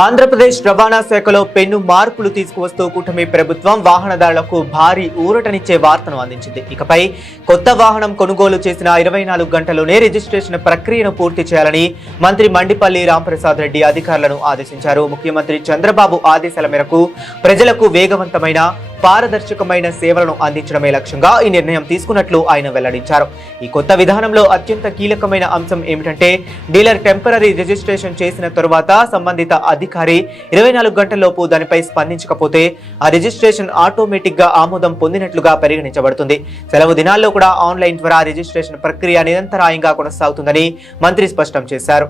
ఆంధ్రప్రదేశ్ రవాణా శాఖలో పెను మార్పులు తీసుకువస్తూ కూటమి ప్రభుత్వం వాహనదారులకు భారీ ఊరటనిచ్చే వార్తను అందించింది. ఇకపై కొత్త వాహనం కొనుగోలు చేసిన 24 గంటల్లోనే రిజిస్ట్రేషన్ ప్రక్రియను పూర్తి చేయాలని మంత్రి మండిపల్లి రాంప్రసాద్ రెడ్డి అధికారులను ఆదేశించారు. ముఖ్యమంత్రి చంద్రబాబు ఆదేశాల మేరకు ప్రజలకు వేగవంతమైన పారదర్శకమైన సేవలను అందించడమే లక్ష్యంగా ఈ నిర్ణయం తీసుకున్నట్లు ఆయన వెల్లడించారు. ఈ కొత్త విధానంలో అత్యంత కీలకమైన అంశం ఏమిటంటే డీలర్ టెంపరరీ రిజిస్ట్రేషన్ చేసిన తరువాత సంబంధిత అధికారి 24 గంటల్లోపు దానిపై స్పందించకపోతే ఆ రిజిస్ట్రేషన్ ఆటోమేటిక్ గా ఆమోదం పొందినట్లుగా పరిగణించబడుతుంది. సెలవు దినాల్లో కూడా ఆన్లైన్ ద్వారా రిజిస్ట్రేషన్ ప్రక్రియ నిరంతరాయంగా కొనసాగుతుందని మంత్రి స్పష్టం చేశారు.